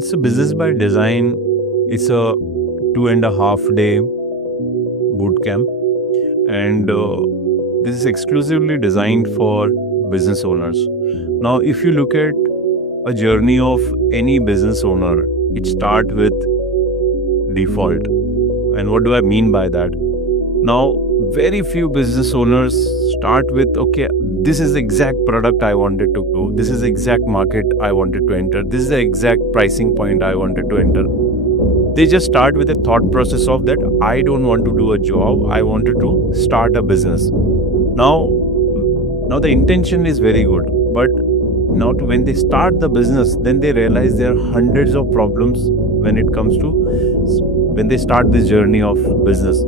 So Business by Design is a 2.5 day boot camp, and this is exclusively designed for business owners. Now, if you look at a journey of any business owner, it starts with default. And what do I mean by that? Now, very few business owners start with, okay, this is the exact product I wanted to do. This is the exact market I wanted to enter. This is the exact pricing point I wanted to enter. They just start with a thought process of that I don't want to do a job. I wanted to start a business. Now the intention is very good, but when they start the business, then they realize there are hundreds of problems when they start this journey of business.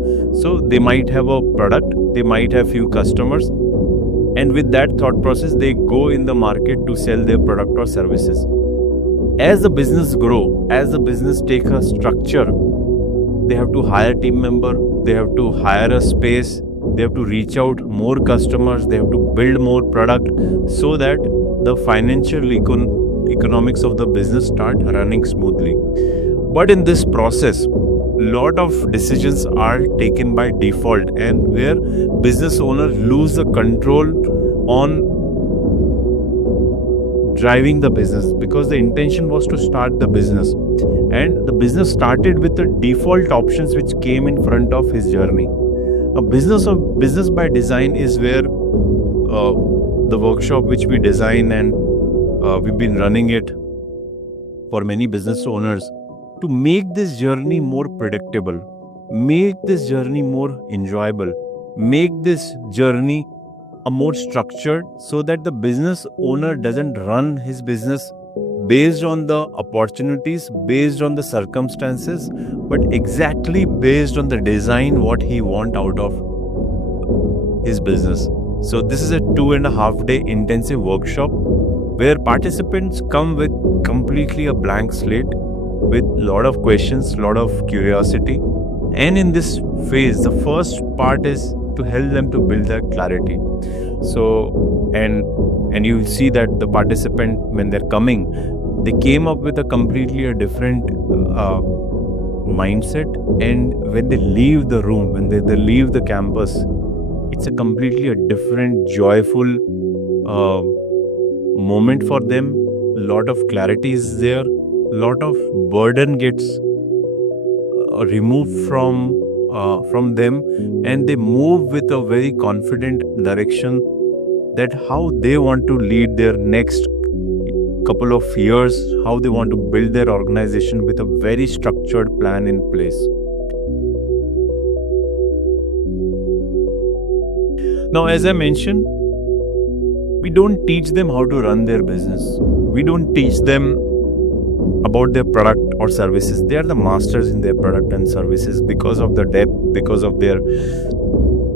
So they might have a product, they might have few customers, and with that thought process, they go in the market to sell their product or services. As the business grow, as the business take a structure, they have to hire team member, they have to hire a space, they have to reach out more customers, they have to build more product, so that the financial economics of the business start running smoothly. But in this process, lot of decisions are taken by default, and where business owners lose the control on driving the business, because the intention was to start the business, and the business started with the default options which came in front of his journey. A business by design is where the workshop which we design, and we've been running it for many business owners, to make this journey more predictable, make this journey more enjoyable, make this journey a more structured, so that the business owner doesn't run his business based on the opportunities, based on the circumstances, but exactly based on the design what he want out of his business. So this is a 2.5 day intensive workshop where participants come with completely a blank slate, with lot of questions, lot of curiosity. And in this phase, the first part is to help them to build their clarity. So, and you will see that the participant, when they're coming, they came up with a completely a different mindset. And when they leave the room, when they leave the campus, it's a completely a different, joyful moment for them. A lot of clarity is there. Lot of burden gets removed from them, and they move with a very confident direction that how they want to lead their next couple of years, how they want to build their organization with a very structured plan in place. Now, as I mentioned, we don't teach them how to run their business. We don't teach them about their product or services. They are the masters in their product and services because of the depth, because of their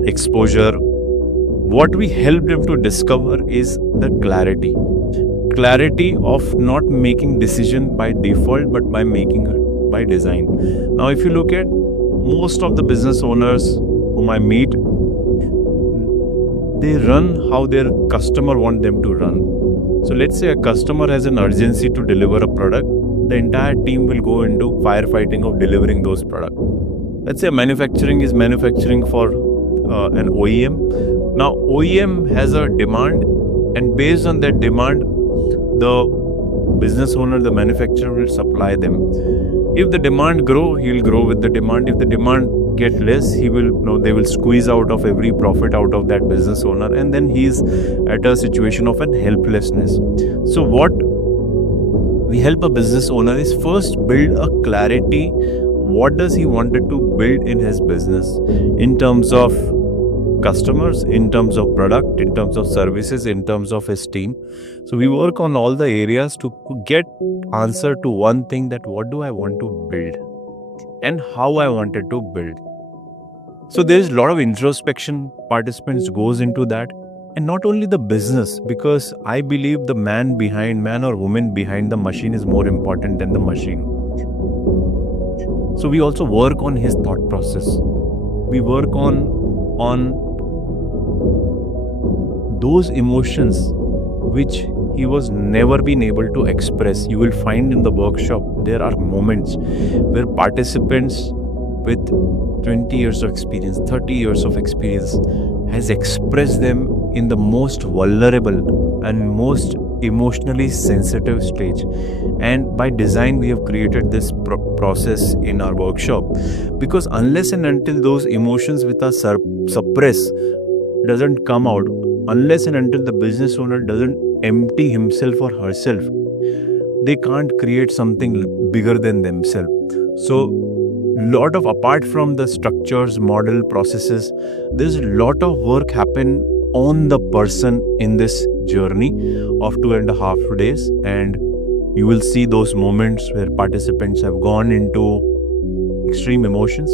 exposure. What we help them to discover is the clarity of not making decision by default, but by making it by design. Now, if you look at most of the business owners whom I meet, they run how their customer want them to run. So let's say a customer has an urgency to deliver a product, the entire team will go into firefighting of delivering those products. Let's say manufacturing is manufacturing for an OEM. Now OEM has a demand, and based on that demand, the business owner, the manufacturer will supply them. If the demand grow, he will grow with the demand. If the demand get less, they will squeeze out of every profit out of that business owner, and then he is at a situation of an helplessness. So what we help a business owner is first build a clarity. What does he wanted to build in his business in terms of customers, in terms of product, in terms of services, in terms of his team. So we work on all the areas to get answer to one thing, that what do I want to build and how I wanted to build. So there's a lot of introspection participants goes into that. And not only the business, because I believe the man or woman behind the machine is more important than the machine. So we also work on his thought process. We work on those emotions which he was never been able to express. You will find in the workshop there are moments where participants with 20 years of experience, 30 years of experience has expressed them in the most vulnerable and most emotionally sensitive stage. And by design we have created this process in our workshop, because unless and until those emotions which are suppressed doesn't come out, unless and until the business owner doesn't empty himself or herself, they can't create something bigger than themselves. So lot of, apart from the structures, model, processes, there's a lot of work happen on the person in this journey of 2.5 days. And you will see those moments where participants have gone into extreme emotions,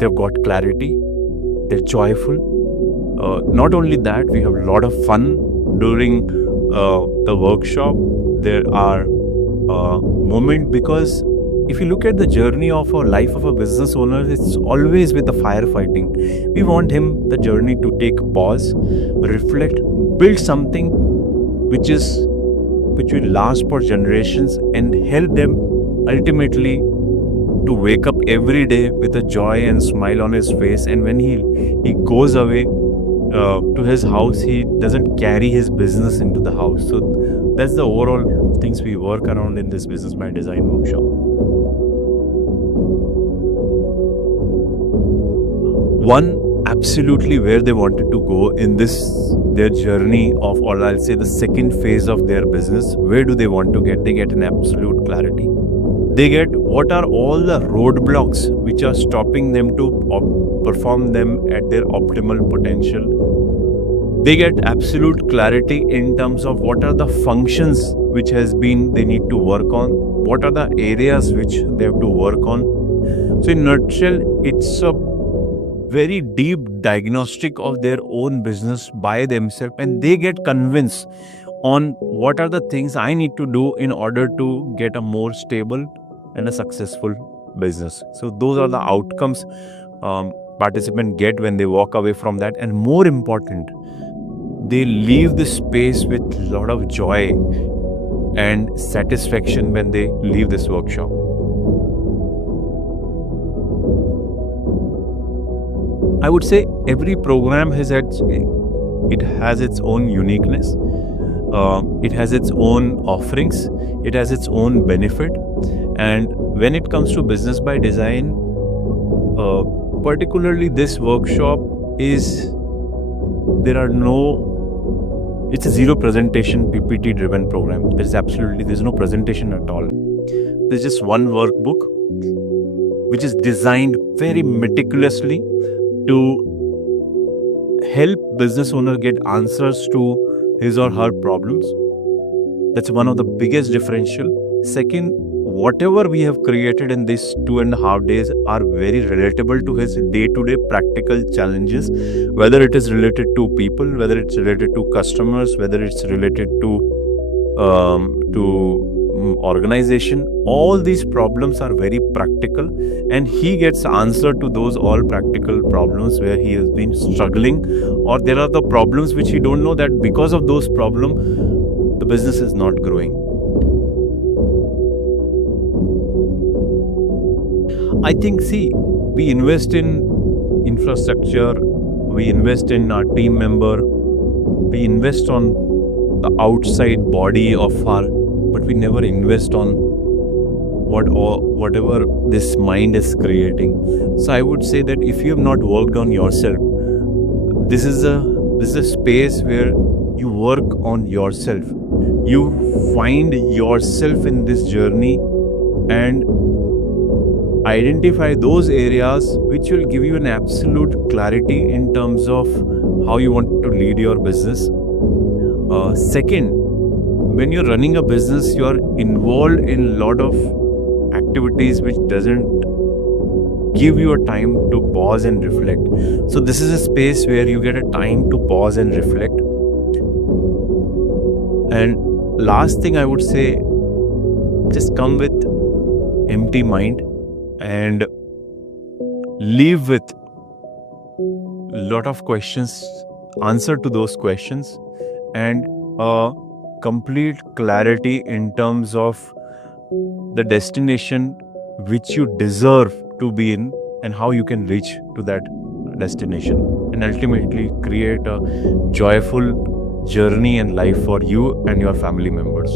they've got clarity, they're joyful. Not only that, we have a lot of fun during the workshop. There are moments, because if you look at the journey of a life of a business owner, it's always with the firefighting. We want him, the journey, to take pause, reflect, build something which will last for generations and help them ultimately to wake up every day with a joy and smile on his face. And when he goes away to his house, he doesn't carry his business into the house. So that's the overall things we work around in this Business by Design workshop. One, absolutely where they wanted to go in their journey of, or I'll say the second phase of their business, where do they want to get? They get an absolute clarity. They get what are all the roadblocks which are stopping them to perform them at their optimal potential. They get absolute clarity in terms of what are the functions which they need to work on, what are the areas which they have to work on. So in a nutshell, it's a very deep diagnostic of their own business by themselves, and they get convinced on what are the things I need to do in order to get a more stable and a successful business. So those are the outcomes participants get when they walk away from that. And more important, they leave the space with a lot of joy and satisfaction when they leave this workshop. I would say every program has its own uniqueness. It has its own offerings. It has its own benefit. And when it comes to Business by Design, particularly this workshop it's a zero presentation PPT driven program. There's no presentation at all. There's just one workbook which is designed very meticulously to help business owner get answers to his or her problems. That's one of the biggest differential. Second, whatever we have created in these 2.5 days are very relatable to his day-to-day practical challenges, whether it is related to people, whether it's related to customers, whether it's related to organization. All these problems are very practical, and he gets answer to those all practical problems where he has been struggling, or there are the problems which he don't know that because of those problems the business is not growing. I think, we invest in infrastructure, we invest in our team member, we invest on the outside body of our, but we never invest on whatever this mind is creating. So I would say that if you have not worked on yourself, this is a space where you work on yourself. You find yourself in this journey and identify those areas which will give you an absolute clarity in terms of how you want to lead your business. Second, when you're running a business, you're involved in a lot of activities which doesn't give you a time to pause and reflect. So this is a space where you get a time to pause and reflect. And last thing I would say, just come with empty mind and leave with a lot of questions, answer to those questions, and a complete clarity in terms of the destination which you deserve to be in and how you can reach to that destination, and ultimately create a joyful journey and life for you and your family members.